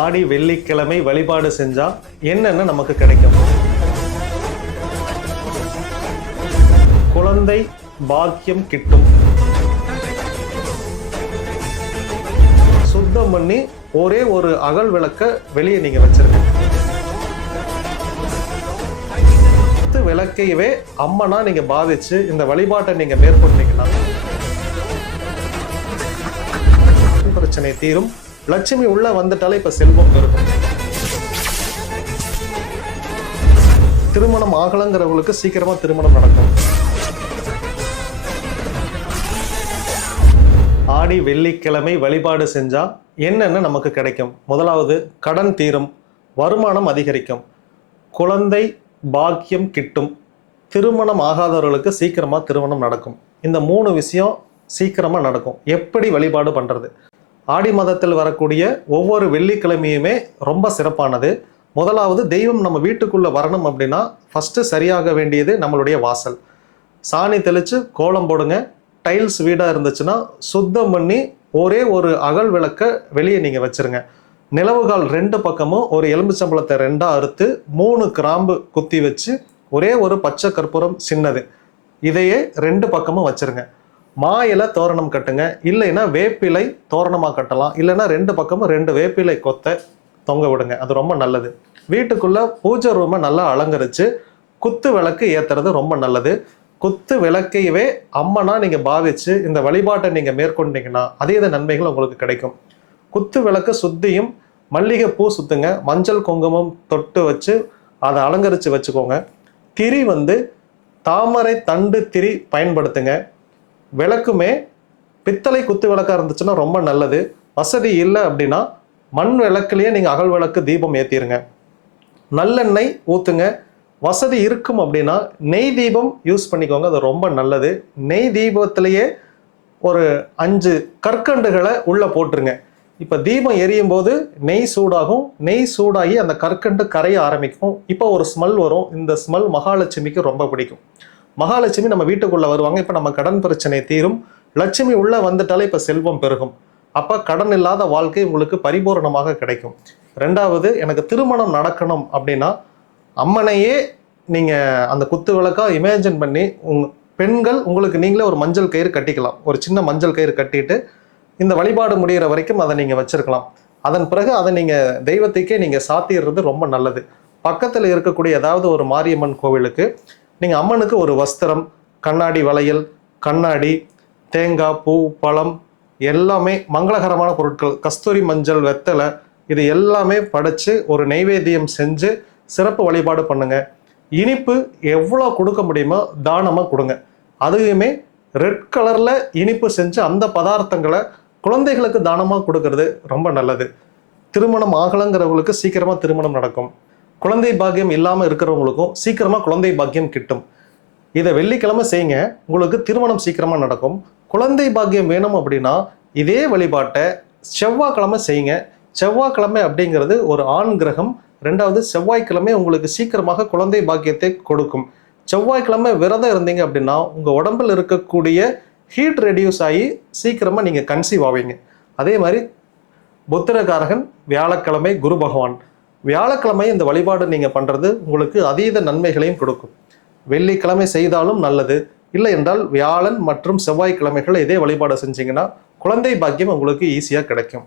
ஆடி வெள்ளிக்கிழமை வழிபாடு செஞ்சா என்னென்ன நமக்கு கிடைக்கும்? குழந்தை பாக்கியம் கிட்டும். சுத்தம் பண்ணி ஒரே ஒரு அகல் விளக்க வெளியே நீங்க வச்சிருங்க. விளக்கையவே அம்மனா நீங்க பாவிச்சு இந்த வழிபாட்டை நீங்க மேற்கொண்டீங்கன்னா பிரச்சனை தீரும். லட்சுமி உள்ள வந்துட்டாலே இப்ப செல்வம் பெருகும். திருமணம் ஆகலங்கிறவங்களுக்கு சீக்கிரமா திருமணம் நடக்கும். ஆடி வெள்ளிக்கிழமை வழிபாடு செஞ்சா என்னென்ன நமக்கு கிடைக்கும்? முதலாவது, கடன் தீரும், வருமானம் அதிகரிக்கும், குழந்தை பாக்கியம் கிட்டும், திருமணம் ஆகாதவர்களுக்கு சீக்கிரமா திருமணம் நடக்கும். இந்த 3 விஷயம் சீக்கிரமா நடக்கும். எப்படி வழிபாடு பண்றது? ஆடி மாதத்தில் வரக்கூடிய ஒவ்வொரு வெள்ளிக்கிழமையுமே ரொம்ப சிறப்பானது. முதலாவது, தெய்வம் நம்ம வீட்டுக்குள்ள வரணும் அப்படின்னா ஃபர்ஸ்ட் சரியாக வேண்டியது நம்மளுடைய வாசல். சாணி தெளிச்சு கோலம் போடுங்க. டைல்ஸ் வீடாக இருந்துச்சுன்னா சுத்தம் பண்ணி ஒரே ஒரு அகல் விளக்க வெளியே நீங்கள் வச்சிருங்க. நிலவுகால் 2 பக்கமும் ஒரு எலும்புச்சம்பளத்தை 2ஆ அறுத்து 3 கிராம்பு குத்தி வச்சு ஒரே ஒரு பச்சை கற்பூரம் சின்னது இதையே 2 பக்கமும் வச்சிருங்க. மா இலை தோரணம் கட்டுங்க. இல்லைன்னா வேப்பிலை தோரணமாக கட்டலாம். இல்லைன்னா 2 பக்கமும் 2 வேப்பிலை கொத்தை தொங்க விடுங்க. அது ரொம்ப நல்லது. வீட்டுக்குள்ள பூஜை ரூமை நல்லா அலங்கரிச்சு குத்து விளக்கு ஏத்துறது ரொம்ப நல்லது. குத்து விளக்கையவே அம்மனா நீங்க பாவிச்சு இந்த வழிபாட்டை நீங்க மேற்கொண்டீங்கன்னா அதீத நன்மைகள் உங்களுக்கு கிடைக்கும். குத்து விளக்கு சுத்தியும் மல்லிகை பூ சுத்துங்க. மஞ்சள் குங்குமம் தொட்டு வச்சு அதை அலங்கரிச்சு வச்சுக்கோங்க. திரி தாமரை தண்டு திரி பயன்படுத்துங்க. விளக்குமே பித்தளை குத்து விளக்கா இருந்துச்சுன்னா ரொம்ப நல்லது. வசதி இல்லை அப்படின்னா மண் விளக்குலயே நீங்க அகல் விளக்கு தீபம் ஏத்திருங்க. நல்லெண்ணெய் ஊத்துங்க. வசதி இருக்கும் அப்படின்னா நெய் தீபம் யூஸ் பண்ணிக்கோங்க. அது ரொம்ப நல்லது. நெய் தீபத்திலேயே ஒரு 5 கற்கண்டுகளை உள்ள போட்டுருங்க. இப்போ தீபம் எரியும் போது நெய் சூடாகும். நெய் சூடாகி அந்த கற்கண்டு கரைய ஆரம்பிக்கும். இப்போ ஒரு ஸ்மெல் வரும். இந்த ஸ்மெல் மகாலட்சுமிக்கு ரொம்ப பிடிக்கும். மகாலட்சுமி நம்ம வீட்டுக்குள்ள வருவாங்க. இப்போ நம்ம கடன் பிரச்சனை தீரும். லட்சுமி உள்ள வந்துட்டாலே இப்போ செல்வம் பெருகும். அப்போ கடன் இல்லாத வாழ்க்கை உங்களுக்கு பரிபூரணமாக கிடைக்கும். 2வது, எனக்கு திருமணம் நடக்கணும் அப்படின்னா அம்மனையே நீங்கள் அந்த குத்து விளக்கா இமேஜின் பண்ணி பெண்கள் உங்களுக்கு நீங்களே ஒரு மஞ்சள் கயிறு கட்டிக்கலாம். ஒரு சின்ன மஞ்சள் கயிறு கட்டிட்டு இந்த வழிபாடு முடிகிற வரைக்கும் அதை நீங்கள் வச்சிருக்கலாம். அதன் பிறகு அதை நீங்கள் தெய்வத்துக்கே நீங்கள் சாத்திடுறது ரொம்ப நல்லது. பக்கத்தில் இருக்கக்கூடிய ஏதாவது ஒரு மாரியம்மன் கோவிலுக்கு நீங்கள் அம்மனுக்கு ஒரு வஸ்திரம், கண்ணாடி வளையல், கண்ணாடி, தேங்காய், பூ, பழம் எல்லாமே மங்களகரமான பொருட்கள், கஸ்தூரி மஞ்சள், வெத்தலை இது எல்லாமே படைச்சு ஒரு நெய்வேத்தியம் செஞ்சு சிறப்பு வழிபாடு பண்ணுங்க. இனிப்பு எவ்வளோ கொடுக்க முடியுமோ தானமாக கொடுங்க. அதுவுமே ரெட் கலரில் இனிப்பு செஞ்சு அந்த பதார்த்தங்களை குழந்தைகளுக்கு தானமாக கொடுக்கறது ரொம்ப நல்லது. திருமணம் ஆகலைங்கிறவங்களுக்கு சீக்கிரமாக திருமணம் நடக்கும். குழந்தை பாக்கியம் இல்லாமல் இருக்கிறவங்களுக்கும் சீக்கிரமாக குழந்தை பாக்கியம் கிட்டும். இதை வெள்ளிக்கிழமை செய்யுங்க. உங்களுக்கு திருமணம் சீக்கிரமாக நடக்கும். குழந்தை பாக்கியம் வேணும் அப்படின்னா இதே வழிபாட்டை செவ்வாய்க்கிழமை செய்யுங்க. செவ்வாய்க்கிழமை அப்படிங்கிறது ஒரு ஆண் கிரகம். 2வது, செவ்வாய்க்கிழமை உங்களுக்கு சீக்கிரமாக குழந்தை பாக்கியத்தை கொடுக்கும். செவ்வாய்க்கிழமை விரதம் இருந்தீங்க அப்படின்னா உங்கள் உடம்பில் இருக்கக்கூடிய ஹீட் ரெடியூஸ் ஆகி சீக்கிரமாக நீங்கள் கன்சீவ் ஆவீங்க. அதே மாதிரி புத்திரகாரகன் வியாழக்கிழமை குரு பகவான். வியாழக்கிழமை இந்த வழிபாடு நீங்கள் பண்ணுறது உங்களுக்கு அதீத நன்மைகளையும் கொடுக்கும். வெள்ளிக்கிழமை செய்தாலும் நல்லது. இல்லை என்றால் வியாழன் மற்றும் செவ்வாய்க்கிழமைகள் இதே வழிபாடு செஞ்சீங்கன்னா குழந்தை பாக்கியம் உங்களுக்கு ஈஸியாக கிடைக்கும்.